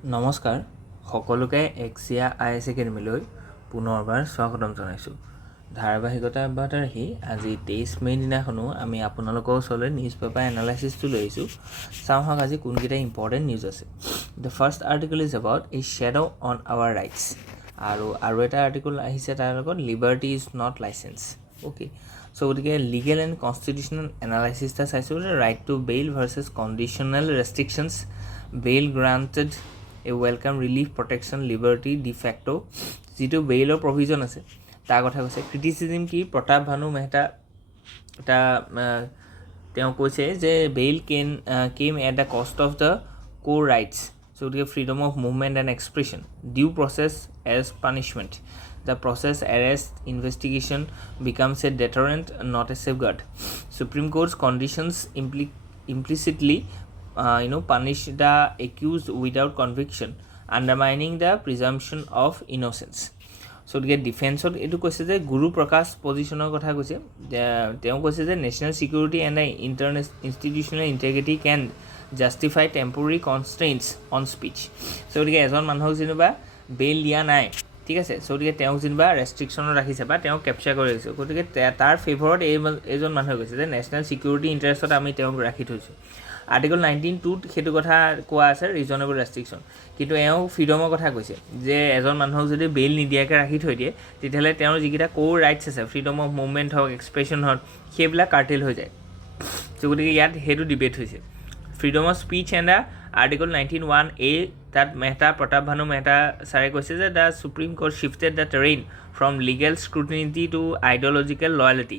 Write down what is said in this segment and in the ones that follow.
নমস্কাৰ সকলোকে AXIA IAS একাডেমীলৈ পুনৰবাৰ স্বাগতম জনাইছোঁ। ধাৰাবাহিকতা অব্যাহত ৰাখি আজি 23 মে' দিনাখনো আমি আপোনালোকৰ ওচৰলৈ নিউজ পেপাৰ এনালাইচিছটো লৈ আহিছোঁ। চাওঁ হওক আজি কোনকেইটা ইম্পৰ্টেণ্ট নিউজ আছে। The first article is about a shadow on our rights, আৰু এটা আৰ্টিকল আহিছে তাৰ লগত liberty is not licence. Okay, so' গতিকে লিগেল এণ্ড কনষ্টিটিউশ্যনেল এনালাইচিছ এটা চাইছোঁ। Right to bail versus conditional restrictions, bail granted a welcome relief protection liberty de facto, যিটো বেইলৰ প্ৰভিজন আছে তাৰ কথা কৈছে। ক্ৰিটিচিজিম কি? প্ৰতাপ ভানু মেহতা তেওঁ কৈছে যে bail came at the cost of the core rights, so' গতিকে freedom of movement and expression, due process as punishment, the process arrest investigation becomes a deterrent not a safeguard, supreme court's conditions implicitly punish the accused without conviction, undermining the presumption of innocence. So ডিফেন্সত এইটো কৈছে যে গুৰু প্ৰকাশ পজিশ্যনৰ কথা কৈছে। তেওঁ কৈছে যে national security and institutional integrity can justify temporary constraints on speech. So' গতিকে এজন মানুহক যেনিবা বেইল দিয়া নাই, ঠিক আছে, চ' গতিকে তেওঁক যেনিবা ৰেষ্ট্ৰিকশ্যনত ৰাখিছে বা তেওঁক কেপচাৰ কৰি ৰাখিছে। গতিকে তাৰ ফেভৰত এইজন মানুহে কৈছে যে নেশ্যনেল ছিকিউৰিটি ইণ্টাৰেষ্টত আমি তেওঁক ৰাখি থৈছোঁ। আৰ্টিকল 19(2)ত সেইটো কথা কোৱা আছে, ৰিজনেবল ৰেষ্ট্ৰিকশ্যন, কিন্তু এওঁ ফ্ৰীডমৰ কথা কৈছে যে এজন মানুহক যদি বেইল নিদিয়াকৈ ৰাখি থৈ দিয়ে তেতিয়াহ'লে তেওঁৰ যিকেইটা কোৰ ৰাইটছ আছে, ফ্ৰীডম অফ মুভমেণ্ট হওক, এক্সপ্ৰেছন হওক, সেইবিলাক কাৰ্টেল হৈ যায়। চ' গতিকে ইয়াত সেইটো ডিবেট হৈছে। Freedom of speech and article 19(1)A, তাত প্ৰতাপ ভানু মেহতা ছাৰে কৈছে যে the supreme court shifted the terrain from legal scrutiny to ideological loyalty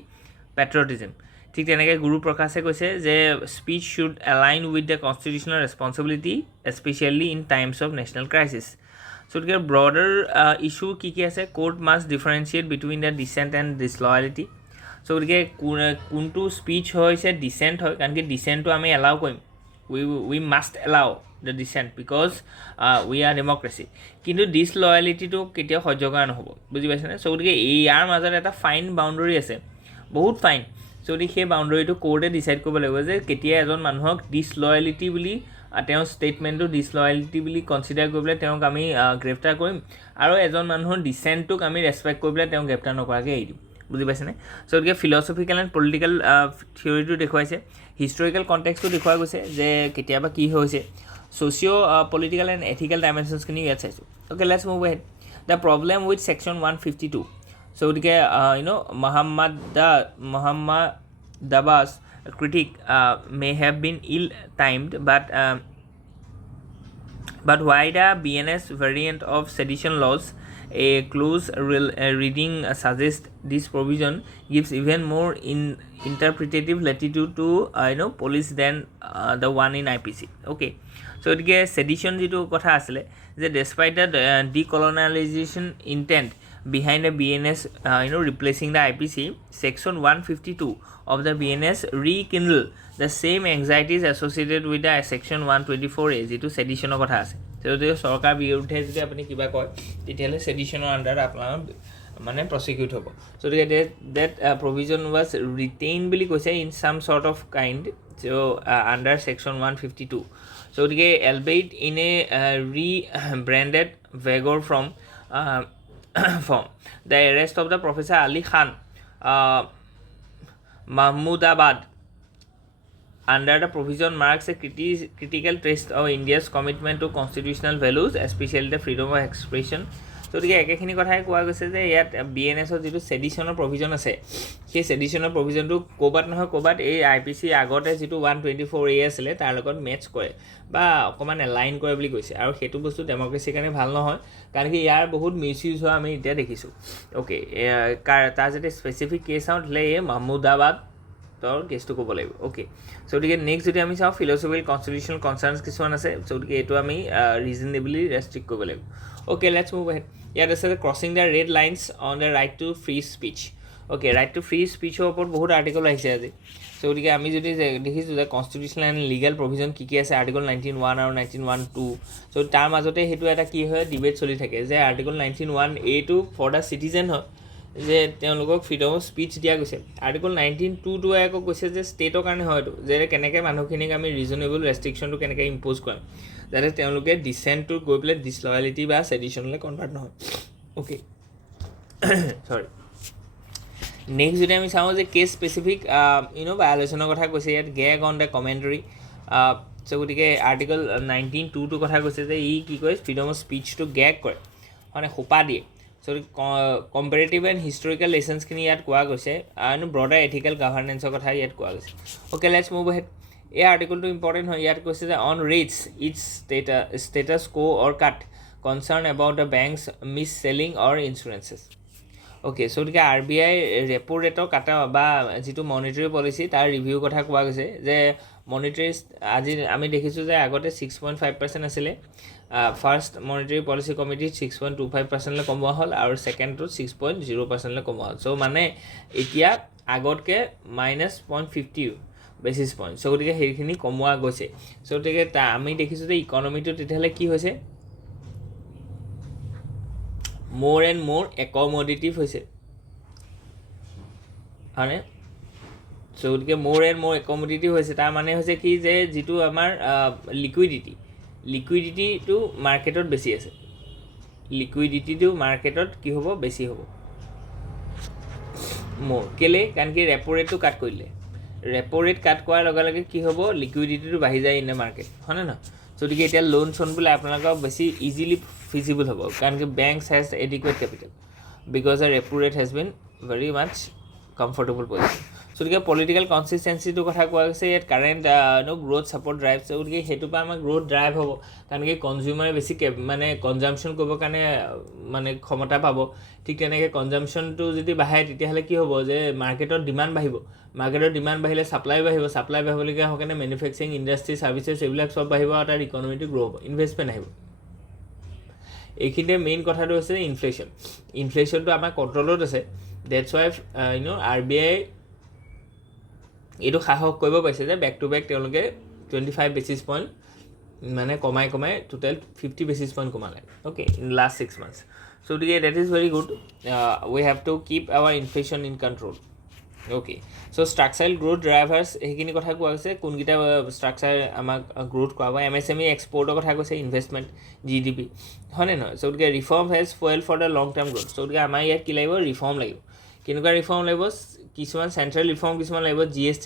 patriotism. ঠিক তেনেকৈ গুৰু প্ৰকাশে কৈছে যে speech should align with the constitutional responsibility especially in times of national crisis. So' গতিকে ব্ৰডাৰ ইছ্যু কি আছে? Court must differentiate between the dissent and disloyalty. So' গতিকে কোনটো স্পীচ হৈছে ডিচেণ্ট হয়, কাৰণ কি ডিচেণ্টটো আমি এলাউ কৰিম, we must allow the dissent because we are democracy, কিন্তু ডিছলয়েলিটিটো কেতিয়াও সহ্য কৰা নহ'ব, বুজি পাইছেনে? চ' গতিকে ইয়াৰ মাজত এটা ফাইন বাউণ্ডেৰী আছে, বহুত ফাইন। চ' গতিকে সেই বাউণ্ডেৰীটো কোৰ্টে ডিচাইড কৰিব লাগিব যে কেতিয়া এজন মানুহক ডিছলয়েলিটি বুলি, তেওঁৰ ষ্টেটমেণ্টটো ডিছলয়েলিটি বুলি কনচিডাৰ কৰি পেলাই তেওঁক আমি গ্ৰেপ্তাৰ কৰিম, আৰু এজন মানুহৰ ডিচেণ্টটোক আমি ৰেচপেক্ট কৰি পেলাই তেওঁক গ্ৰেপ্তাৰ নকৰাকৈ এৰি দিম, বুজি পাইছেনে? চ' গতিকে ফিলচফিকেল এণ্ড পলিটিকেল থিয়ৰিটো দেখুৱাইছে, হিষ্টৰিকেল কণ্টেক্সটো দেখুওৱা গৈছে যে কেতিয়াবা কি হৈছে, ছ'চিঅ' পলিটিকেল এণ্ড এথিকেল ডাইমেনশ্যনছখিনি ইয়াত চাইছোঁ। Okay, let's move ahead. The problem with section 152। চ' গতিকে Mohammadabad's critic may have been ill-timed, but why the BNS variant of sedition laws? A close reading suggests this provision gives even more interpretative latitude to police than the one in IPC. Okay, so গতিকে sedition যিটো কথা আছিলে যে despite the decolonialization intent behind the BNS replacing the IPC, section 152 of the BNS rekindle the same anxieties associated with the section 124A, যিটো sedition কথা আছে। যদি চৰকাৰ বিৰুদ্ধে যদি আপুনি কিবা কয় তেতিয়াহ'লে sedition আণ্ডাৰত আপোনাৰ মানে প্ৰচিকিউট হ'ব। চ' গতিকে that provision was retained বুলি কৈছে in some sort of kind, so under section 152. চ' গতিকে albeit in a rebranded vigor from the arrest of the Professor Ali Khan Mahmoodabad under the provision marks a critical test of India's commitment to constitutional values, especially the freedom of expression. চ' গতিকে একেখিনি কথাই কোৱা গৈছে যে ইয়াত BNSৰ যিটো ছেডিশ্যনৰ provision আছে, সেই ছেডিশ্যনৰ প্ৰভিজনটো ক'ৰবাত নহয় ক'ৰবাত এই IPC আগতে যিটো 124A আছিলে তাৰ লগত মেটচ কৰে বা অকণমান এলাইন কৰে বুলি কৈছে, আৰু সেইটো বস্তু ডেম'ক্ৰেচিৰ কাৰণে ভাল নহয়, কাৰণ কি ইয়াৰ বহুত মিছ ইউজ হোৱা আমি এতিয়া দেখিছোঁ। অ'কে, তাৰ যদি স্পেচিফিক কেছ চাওঁ তেতিয়াহ'লে এই মাহমুদাবাদৰ কেছটো ক'ব লাগিব। অ'কে, চ' গতিকে নেক্সট যদি আমি চাওঁ ফিলচফিকেল কনষ্টিটিউচনেল কনচাৰ্নছ কিছুমান আছে, চ' গতিকে এইটো আমি ৰিজনেবলি ৰেষ্ট্ৰিক্ট কৰিব লাগিব। Okay, let's move ahead. ইয়াত আছে crossing the red lines on the right to free speech. Okay, right to free স্পীচৰ ওপৰত বহুত আৰ্টিকল আহিছে আজি। চ' গতিকে আমি যদি দেখিছোঁ যে কনষ্টিটিউচনেল এণ্ড লিগেল প্ৰভিজন কি আছে, আৰ্টিকল 19(1) আৰু 19(1)(2). চ' তাৰ মাজতে সেইটো এটা কি হয় ডিবেট চলি থাকে যে আৰ্টিকল 19(1)A টো ফৰ দ্য চিটিজেন হয়, যে তেওঁলোকক ফ্ৰীডম অফ স্পীচ দিয়া গৈছে আৰ্টিকল 19(2)টো আকৌ কৈছে যে ষ্টেটৰ কাৰণে হয়তো যে কেনেকৈ মানুহখিনিক আমি ৰিজনেবল ৰেষ্ট্ৰিকশ্যনটো কেনেকৈ ইম্প'জ কৰিম যাতে তেওঁলোকে ডিচেণ্টটো গৈ পেলাই ডিছলয়েলিটি বা ছেডিশ্যনলৈ কনভাৰ্ট নহয় অ'কে চৰি নেক্সট যদি আমি চাওঁ যে কেছ স্পেচিফিক ভায়লেশ্যনৰ কথা কৈছে ইয়াত গেগ অন দ্য কমেণ্টৰী চ' গতিকে আৰ্টিকল 19(2)টোৰ কথা কৈছে যে ই কি কয় ফ্ৰীডম অফ স্পীচটো গেগ কৰে মানে সোপা দিয়ে চ' কম্পেৰেটিভ এণ্ড হিষ্টৰিকেল লেচনছখিনি ইয়াত কোৱা গৈছে আৰু ব্ৰডাৰ এথিকেল গাভাৰ্নেন্সৰ কথা ইয়াত কোৱা গৈছে অ'কে লেটছ মুভ হেড এই আৰ্টিকলটো ইম্পৰ্টেণ্ট হয় ইয়াত কৈছে যে on rates its status quo or cut concern about the banks misselling or insurances okay so' গতিকে RBI ৰেপো ৰেটৰ কাটা বা যিটো মনিটৰী পলিচি তাৰ ৰিভিউৰ কথা কোৱা গৈছে যে মনিটৰী আজি আমি দেখিছোঁ যে আগতে 6.5% আছিলে ফাৰ্ষ্ট মনিটৰী পলিচি কমিটিত 6.25%লৈ কমোৱা হ'ল আৰু ছেকেণ্ডটোত 6.0%লৈ কমোৱা হ'ল চ' মানে এতিয়া আগতকৈ -0.50 বেচিছ পইণ্ট চ' গতিকে সেইখিনি কমোৱা গৈছে চ' গতিকে আমি দেখিছোঁ যে ইকনমিটো তেতিয়াহ'লে কি হৈছে more and more accommodative হৈছে হয়নে চ' গতিকে more and more accommodative হৈছে তাৰ মানে হৈছে কি যে যিটো আমাৰ লিকুইডিটিটো মাৰ্কেটত বেছি আছে লিকুইডিটিটো মাৰ্কেটত কি হ'ব বেছি হ'ব মোৰ কেলৈ কাৰণ কি ৰেপো ৰেটটো কাট কৰিলে ৰেপো ৰেট কাট কৰাৰ লগে লগে কি হ'ব লিকুইডিটিটো বাঢ়ি যায় ইন দ্য মাৰ্কেট হয়নে নহয় চ' গতিকে এতিয়া লোন চোন বোলে আপোনালোকৰ বেছি ইজিলি feasible হ'ব কাৰণ কি banks has adequate capital because the repo rate has been very much comfortable position so গতিকে পলিটিকেল কনচিষ্টেঞ্চিটোৰ কথা কোৱা গৈছে ইয়াত কাৰেণ্ট গ্ৰ'থ ছাপৰ্ট ড্ৰাইভ চ' গতিকে সেইটোৰ পৰা আমাৰ গ্ৰ'থ ড্ৰাইভ হ'ব কাৰণ কি কনজিউমাৰে বেছি মানে কনজামশ্যন কৰিবৰ কাৰণে মানে ক্ষমতা পাব ঠিক তেনেকৈ কনজামশ্যনটো যদি বাঢ়ে তেতিয়াহ'লে কি হ'ব যে মাৰ্কেটত ডিমাণ্ড বাঢ়িব মাৰ্কেটৰ ডিমাণ্ড বাঢ়িলে ছাপ্লাই বাঢ়িবলগীয়া হোৱাৰ কাৰণে মেনুফেকচাৰিং ইণ্ডাষ্ট্ৰি ছাৰ্ভিচেছ এইবিলাক চব বাঢ়িব আৰু তাৰ ইকনমিটো গ্ৰ' হ'ব ইনভেষ্টমেণ্ট আহিব এইখিনিতে মেইন কথাটো হৈছে ইনফ্লেশ্যনটো আমাৰ কণ্ট্ৰলত আছে ডেটছ ৱাই RBI এইটো সাহস কৰিব পাৰিছে যে বেক টু বেক তেওঁলোকে 25 বেচিছ পইণ্ট মানে কমাই টোটেল 50 বেচিছ পইণ্ট কমালে okay in last 6 months so' গতিকে that is very good we have to keep our inflation in control okay so' structural growth drivers সেইখিনি কথা কোৱা হৈছে কোনকেইটা ষ্ট্ৰাকচাৰ আমাক গ্ৰ'থ কৰাব MSME এক্সপৰ্টৰ কথা কৈছে ইনভেষ্টমেণ্ট GDP হয়নে নহয় চ' গতিকে reform has fuel for the long term growth so' গতিকে আমাৰ ইয়াত কি লাগিব ৰিফৰ্ম লাগিব কেনেকুৱা ৰিফৰ্ম লাগিব কিছুমান চেণ্ট্ৰেল ৰিফৰ্ম কিছুমান লাগিব GST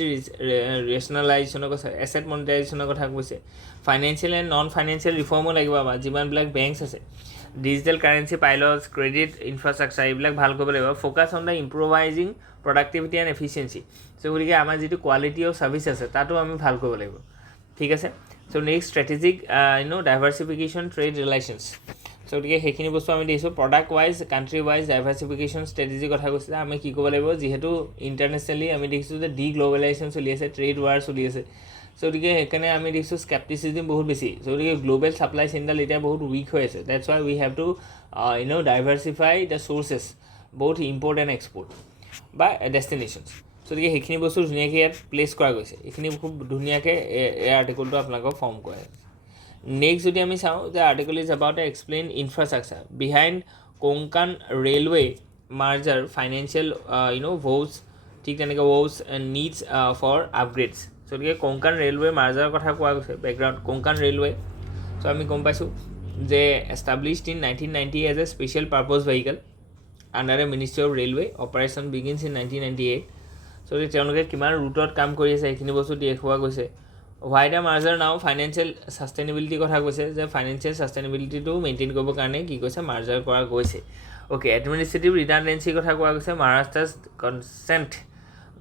ৰেচনেলাইজেশ্যনৰ কথা এছেট মনিটাইজেশ্যনৰ কথা কৈছে ফাইনেন্সিয়েল এণ্ড নন ফাইনেন্সিয়েল ৰিফৰ্মো লাগিব আমাৰ যিমানবিলাক বেংকছ আছে digital currency pilots credit infrastructure এইবিলাক ভাল কৰিব লাগিব focus on the improvising productivity and efficiency so' গতিকে আমাৰ যিটো কোৱালিটি অফ ছাৰ্ভিচ আছে তাতো আমি ভাল কৰিব লাগিব ঠিক আছে চ' নেক্সট ষ্ট্ৰেটেজিক ডাইভাৰ্চিফিকেশ্যন ট্ৰেড ৰিলেশ্যনছ চ' গতিকে সেইখিনি বস্তু আমি দেখিছোঁ প্ৰডাক্ট ৱাইজ কাণ্ট্ৰি ৱাইজ ডাইভাৰ্চিফিকেশ্যন ষ্ট্ৰেটেজিৰ কথা কৈছে আমি কি কৰিব লাগিব যিহেতু ইণ্টাৰনেশ্যনেলি আমি দেখিছোঁ যে গ্ল'বেলাইজেশ্যন চলি আছে ট্ৰেড ৱাৰ চলি আছে চ' গতিকে সেইকাৰণে আমি দেখিছোঁ স্কেপ্টিচিজিম বহুত বেছি চ' গতিকে গ্ল'বেল ছাপ্লাই চেইনডাল এতিয়া বহুত উইক হৈ আছে that's why we have to diversify the sources বহুত ইম্পৰ্ট এণ্ড এক্সপৰ্ট বা ডেষ্টিনেশ্যনছ চ' গতিকে সেইখিনি বস্তু ধুনীয়াকৈ ইয়াত প্লেচ কৰা গৈছে এইখিনি খুব ধুনীয়াকৈ এই আৰ্টিকলটো আপোনালোকক ফৰ্ম কৰা হৈছে নেক্সট যদি আমি চাওঁ যে article is about explain infrastructure behind Konkan railway merger financial woes ঠিক তেনেকৈ ভ'জ নিডছ ফৰ আপগ্ৰেডছ চ' গতিকে কোংকান ৰেলৱে মাৰ্জাৰৰ কথা কোৱা গৈছে বেকগ্ৰাউণ্ড কোংকান ৰেলৱে চ' আমি গম পাইছোঁ যে established in 1990 as a special purpose vehicle under a ministry of railway operation begins in 1998 so' তেওঁলোকে কিমান ৰুটত কাম কৰি আছে সেইখিনি বস্তু দেখুওৱা গৈছে হোৱাই দ্য মাৰ্জাৰ নাও ফাইনেন্সিয়েল ছাষ্টেইনেবিলিটিৰ কথা কৈছে যে ফাইনেন্সিয়েল ছাষ্টেইনেবিলিটিটো মেইনটেইন কৰিবৰ কাৰণে কি কৈছে মাৰ্জাৰ কৰা গৈছে অ'কে এডমিনিষ্ট্ৰেটিভ ৰিডানডেঞ্চিৰ কথা কোৱা গৈছে মহাৰাষ্ট্ৰাছ consent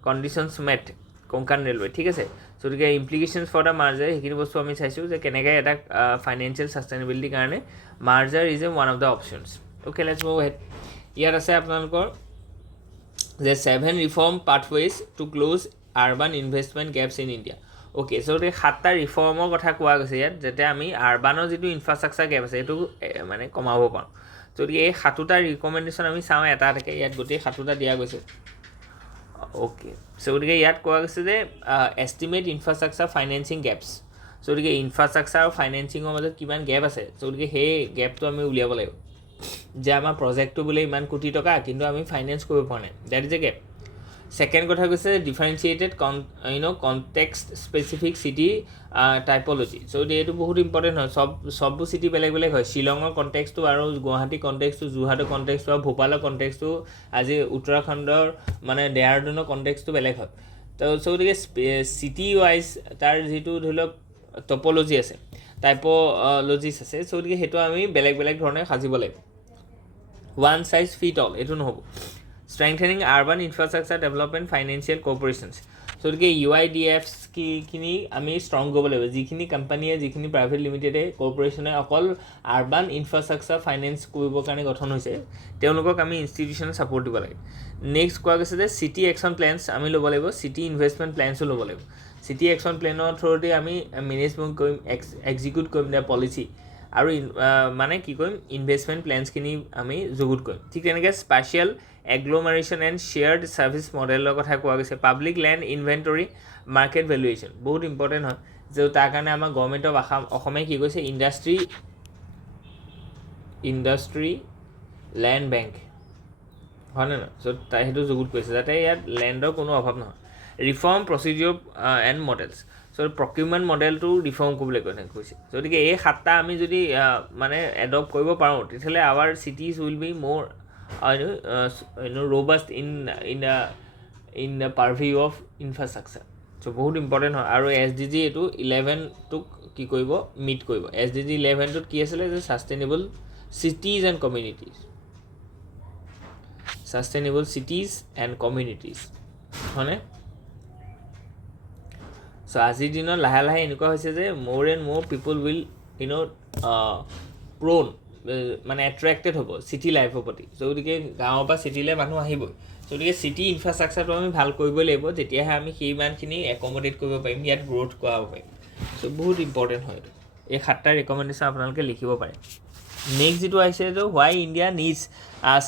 conditions mat Konkan railway ঠিক আছে চ' গতিকে ইমপ্লিকেশ্যনছ ফৰ দ্য মাৰ্জাৰ সেইখিনি বস্তু আমি চাইছোঁ যে কেনেকৈ এটা ফাইনেন্সিয়েল ছাষ্টেইনেবিলিটিৰ কাৰণে merger is a one of the options okay let's move head ইয়াত আছে আপোনালোকৰ যে 7 reform pathways to close urban investment gaps in India okay so' গতিকে 7টা ৰিফৰ্মৰ কথা কোৱা গৈছে ইয়াত যাতে আমি আৰ্বানৰ যিটো ইনফ্ৰাষ্ট্ৰাকচাৰ গেপ আছে সেইটো মানে কমাব পাৰোঁ গতিকে এই 7টা ৰিকমেণ্ডেশ্যন আমি চাওঁ এটা এটাকৈ ইয়াত গোটেই 7টা দিয়া গৈছে অ'কে চ' গতিকে ইয়াত কোৱা গৈছে যে এষ্টিমেট ইনফ্ৰাষ্ট্ৰাকচাৰ ফাইনেন্সিং গেপছ চ' গতিকে ইনফ্ৰাষ্ট্ৰাকচাৰ আৰু ফাইনেন্সিঙৰ মাজত কিমান গেপ আছে চ' গতিকে সেই গেপটো আমি উলিয়াব লাগিব যে আমাৰ প্ৰজেক্টটো বোলে ইমান কোটি টকা কিন্তু আমি ফাইনেন্স কৰিব পৰা নাই, that is a gap. Second কথা কৈছে ডিফাৰেঞ্চিয়েটেড কনটেক্সট স্পেচিফিক চিটি টাইপলজি। চ' এইটো বহুত ইম্পৰ্টেণ্ট হয়, চববোৰ চিটি বেলেগ বেলেগ হয়। শ্বিলঙৰ কনটেক্সটো আৰু গুৱাহাটী কনটেক্সটো, যোৰহাটৰ কনটেক্সটো আৰু ভূপালৰ কনটেক্সটো, আজি উত্তৰাখণ্ডৰ মানে ডেৰাডুনৰ কনটেক্সটো বেলেগ হয়। তো চ' গতিকে চিটি ৱাইজ তাৰ যিটো ধৰি লওক টপ'লজি আছে, টাইপ'লজিছ আছে, চ' গতিকে সেইটো আমি বেলেগ বেলেগ ধৰণে সাজিব লাগিব। ওৱান চাইজ ফিট অল এইটো নহ'ব। Strengthening urban infrastructure development financial corporations, so' গতিকে UIDFখিনি আমি ষ্ট্ৰং কৰিব লাগিব। যিখিনি কোম্পানীয়ে, যিখিনি প্ৰাইভেট লিমিটেডে, কৰ্প'ৰেশ্যনে অকল আৰ্বান ইনফ্ৰাষ্ট্ৰাকচাৰ ফাইনেন্স কৰিবৰ কাৰণে গঠন হৈছে, তেওঁলোকক আমি ইনষ্টিটিউশ্যনে ছাপৰ্ট দিব লাগে। নেক্সট কোৱা গৈছে যে চিটি একশ্যন প্লেনছ আমি ল'ব লাগিব, চিটি ইনভেষ্টমেণ্ট প্লেনছো ল'ব লাগিব। চিটি একশ্যন প্লেনৰ থ্ৰুদি আমি মেনেজমেণ্ট কৰিম, এক্সিকিউট কৰিম দ্য পলিচি, আৰু মানে কি কৰিম, ইনভেষ্টমেণ্ট প্লেনছখিনি আমি যুগুত কৰিম। ঠিক তেনেকৈ স্পাচিয়েল এগ্ল'মাৰেশ্যন এণ্ড শ্বেয়াৰ্ড ছাৰ্ভিচ মডেলৰ কথা কোৱা গৈছে। Public land inventory market valuation বহুত ইম্পৰ্টেণ্ট হয়, যে তাৰ কাৰণে আমাৰ গভৰ্ণমেণ্ট অফ অসমে কি কৈছে, ইণ্ডাষ্ট্ৰী লেণ্ড বেংক হয়নে নহয়, চ' সেইটো যুগুত কৰিছে যাতে ইয়াত লেণ্ডৰ কোনো অভাৱ নহয়। Reform procedure and models, so' procurement মডেলটো ৰিফৰ্ম কৰিবলৈ কৈছে। গতিকে এই 7টা আমি যদি মানে এডপ্ট কৰিব পাৰোঁ, তেতিয়াহ'লে আৱাৰ চিটিজ উইল বি মোৰ robust in the purview of infrastructure. চ' বহুত ইম্পৰ্টেণ্ট হয়। আৰু SDG এইটো 11টোক কি কৰিব, মিট কৰিব। SDG 11টোত কি আছিলে, যে sustainable cities and communities, sustainable cities and communities হয়নে। চ' আজিৰ দিনত লাহে লাহে এনেকুৱা হৈছে যে মোৰ এণ্ড মোৰ পিপল উইল প্ৰ'ন মানে এট্ৰেক্টেড হ'ব চিটি লাইফৰ প্ৰতি। চ' গতিকে গাঁৱৰ পৰা চিটিলৈ মানুহ আহিবই। চ' গতিকে চিটি ইনফ্ৰাষ্ট্ৰাকচাৰটো আমি ভাল কৰিবই লাগিব, তেতিয়াহে আমি সিমানখিনি একমডেট কৰিব পাৰিম, ইয়াত গ্ৰ'থ কৰাব পাৰিম। চ' বহুত ইম্পৰ্টেণ্ট হয় এইটো। এই 7টা ৰিকমেণ্ডেশ্যন আপোনালোকে লিখিব পাৰে। নেক্সট যিটো আহিছে, যে why India needs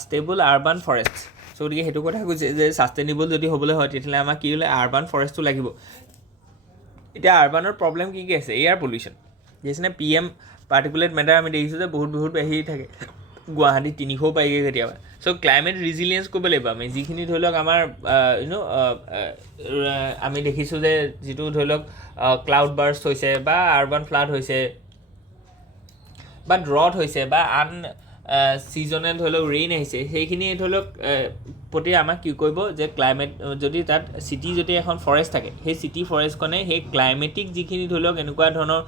stable urban forest. So' গতিকে সেইটো কথা কৈছে যে ছাষ্টেইনেবল যদি হ'বলৈ হয়, তেতিয়াহ'লে আমাক কি হ'লে আৰ্বান ফৰেষ্টটো লাগিব। এতিয়া আৰ্বানৰ প্ৰব্লেম কি আছে, এয়াৰ পলিউশ্যন দিছেনে, PM পাৰ্টিকুলেট মেটাৰ আমি দেখিছোঁ যে বহুত বাঢ়ি থাকে, গুৱাহাটী 300 পাইগৈ কেতিয়াবা। চ' ক্লাইমেট ৰিজিলিয়েঞ্চ কৰিব লাগিব আমি, যিখিনি ধৰি লওক আমাৰ আমি দেখিছোঁ যে যিটো ধৰি লওক ক্লাউড বাৰ্ষ্ট হৈছে, বা আৰ্বান ফ্লাড হৈছে, বা ড্ৰট হৈছে, বা ছিজনেল ধৰি লওক ৰেইন আহিছে, সেইখিনি ধৰি লওক প্ৰতি আমাক কি কৰিব, যে ক্লাইমেট যদি তাত চিটি যদি এখন ফৰেষ্ট থাকে, সেই চিটি ফৰেষ্টখনে সেই ক্লাইমেটিক যিখিনি ধৰি লওক এনেকুৱা ধৰণৰ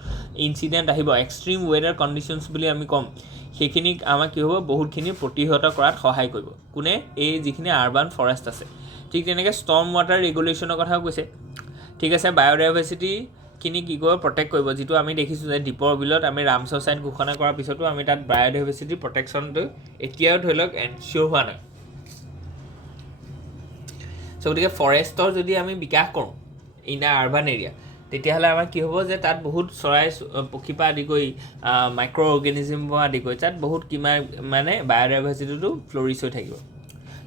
ইনচিডেণ্ট আহিব, এক্সট্ৰিম ৱেডাৰ কণ্ডিশ্যনছ বুলি আমি ক'ম, সেইখিনিক আমাক কি হ'ব, বহুতখিনি প্ৰতিহত কৰাত সহায় কৰিব। কোনে, এই যিখিনি আৰ্বান ফৰেষ্ট আছে। ঠিক তেনেকৈ ষ্টৰ্ম ৱাটাৰ ৰেগুলেশ্যনৰ কথাও কৈছে। ঠিক আছে, বায়'ডাইভাৰ্চিটিখিনি কি কৰিব, প্ৰটেক্ট কৰিব। যিটো আমি দেখিছোঁ যে দীপৰ বিলত আমি ৰামছৰ ছাইট ঘোষণা কৰাৰ পিছতো আমি তাত বায়'ডাইভাৰ্চিটি প্ৰটেকশ্যনটো এতিয়াও ধৰি লওক এনচিয়'ৰ হোৱা নাই। চ' গতিকে ফৰেষ্টৰ যদি আমি বিকাশ কৰোঁ ইন দ্য আৰ্বান এৰিয়া, তেতিয়াহ'লে আমাৰ কি হ'ব, যে তাত বহুত চৰাই পক্ষীৰ পৰা আদি কৰি মাইক্ৰ' অৰ্গেনিজিমৰ পৰা আদি কৰি তাত বহুত মানে বায়'ডাইভাৰ্চিটিটো ফ্লৰিছ হৈ থাকিব।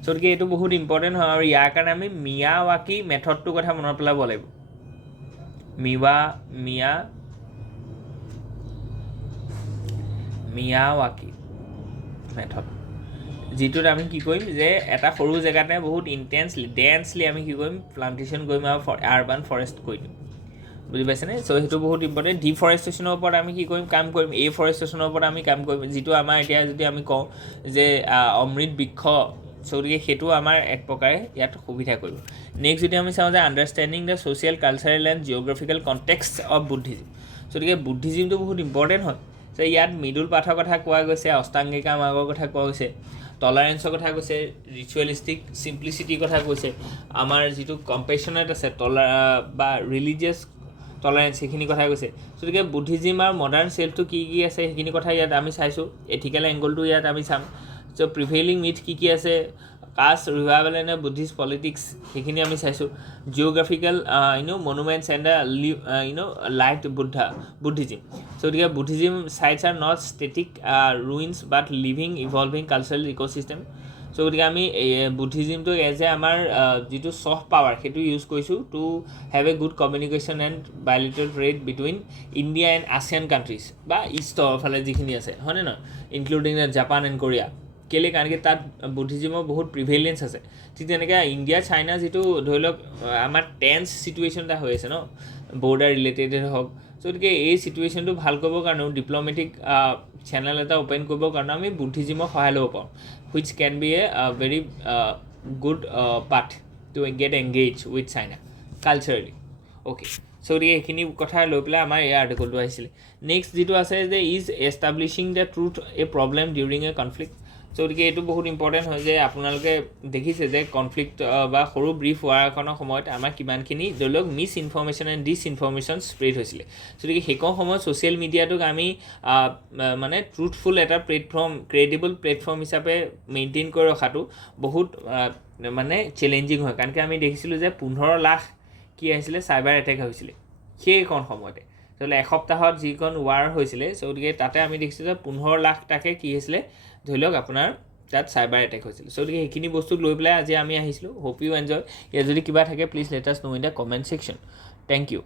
চ' গতিকে এইটো বহুত ইম্পৰ্টেণ্ট হয়। আৰু ইয়াৰ কাৰণে আমি মিয়াৱাকি মেথডটোৰ কথা মনত পেলাব লাগিব। মিয়াৱাকি মেথড, যিটোত আমি কি কৰিম, যে এটা সৰু জেগাতে বহুত ডেন্সলি আমি কি কৰিম, প্লান্টেশ্যন কৰিম আৰু আৰ্বান ফৰেষ্ট কৰি দিম। বুজি পাইছেনে? চ' সেইটো বহুত ইম্পৰ্টেণ্ট। ডিফৰেষ্টেশ্যনৰ ওপৰত আমি কি কৰিম, কাম কৰিম। এফৰেষ্টেশ্যনৰ ওপৰত আমি কাম কৰিম, যিটো আমাৰ এতিয়া যদি আমি কওঁ যে অমৃত বৃক্ষ, চ' গতিকে সেইটো আমাৰ এক প্ৰকাৰে ইয়াত সুবিধা কৰিব। নেক্সট যদি আমি চাওঁ যে understanding the social cultural and geographical context of Buddhism. So' গতিকে বুদ্ধিজিমটো বহুত ইম্পৰ্টেণ্ট হয়। চ' ইয়াত মিডুল পাথৰ কথা কোৱা গৈছে, অষ্টাংগিকা মাৰ্গৰ কথা কোৱা গৈছে, টলাৰেঞ্চৰ কথা কৈছে, ৰিচুৱেলিষ্টিক চিম্প্লিচিটিৰ কথা কৈছে, আমাৰ যিটো কম্পেশ্যনেট আছে বা ৰিলিজিয়াছ টলাৰেঞ্চ, সেইখিনি কথা কৈছে। গতিকে বুদ্ধিজিম আৰু মডাৰ্ণ চেল্ফটো কি আছে, সেইখিনি কথা ইয়াত আমি চাইছোঁ। এথিকেল এংগলটো ইয়াত আমি চাম। চ' প্ৰিভেইলিং মিথ কি আছে, caste revival and Buddhist politics, সেইখিনি আমি চাইছোঁ। Geographical monuments and light Buddhism. So' গতিকে Buddhism sites are not static ruins but living evolving cultural ecosystem. So' গতিকে আমি বুদ্ধিজিমটোক এজ এ আমাৰ যিটো ছফ্ট পাৱাৰ সেইটো ইউজ কৰিছোঁ to have a good communication and bilateral trade between India and ASEAN countries বা ইষ্টৰ ফালে যিখিনি আছে হয়নে নহয়, ইনক্লুডিং জাপান এণ্ড কোৰিয়া। কেলৈ, কাৰণ কি তাত বুদ্ধিজিমৰ বহুত প্ৰিভেলিয়েঞ্চ আছে। ঠিক তেনেকৈ ইণ্ডিয়া চাইনা যিটো ধৰি লওক আমাৰ টেন্স চিটুৱেশ্যন এটা হৈ আছে ন, বৰ্ডাৰ ৰিলেটেডেড হওক। চ' গতিকে এই চিটুৱেশ্যনটো ভাল কৰিবৰ কাৰণেও ডিপ্ল'মেটিক চেনেল এটা অ'পেন কৰিবৰ কাৰণে আমি বুদ্ধিজিমৰ সহায় ল'ব পাৰোঁ, which can be a very good path to get engage with China culturally. Okay, so' গতিকে এইখিনি কথা লৈ পেলাই আমাৰ এই আৰ্টিকলটো আহিছিলে। নেক্সট যিটো আছে যে is establishing the truth a problem during a conflict. So' গতিকে এইটো বহুত ইম্পৰ্টেণ্ট হয় যে আপোনালোকে দেখিছে যে কনফ্লিক্ট বা সৰু ব্ৰিফ হোৱাৰ এখনৰ সময়ত আমাৰ কিমানখিনি ধৰি লওক মিছ ইনফৰ্মেশ্যন এণ্ড ডিছইনফৰ্মেশ্যন স্প্ৰেড হৈছিলে। চ' গতিকে সেইকণ সময়ত ছ'চিয়েল মিডিয়াটোক আমি মানে ট্ৰুথফুল এটা প্লেটফৰ্ম, ক্ৰেডিবল প্লেটফৰ্ম হিচাপে মেইনটেইন কৰি ৰখাটো বহুত মানে চেলেঞ্জিং হয়, কাৰণ কি আমি দেখিছিলোঁ যে 15 লাখ কি আহিছিলে চাইবাৰ এটেক হৈছিলে সেইকণ সময়তে। তেতিয়াহ'লে এসপ্তাহত যিকণ ৱাৰ হৈছিলে, চ' গতিকে তাতে আমি দেখিছোঁ যে 15 লাখটাকে কি হৈছিলে ধৰি লওক আপোনাৰ তাত চাইবাৰ এটেক হৈছিলে। চ' গতিকে সেইখিনি বস্তুক লৈ পেলাই আজি আমি আহিছিলোঁ। Hope you enjoy. ইয়াত যদি কিবা থাকে please let us know' in the comment section. Thank U.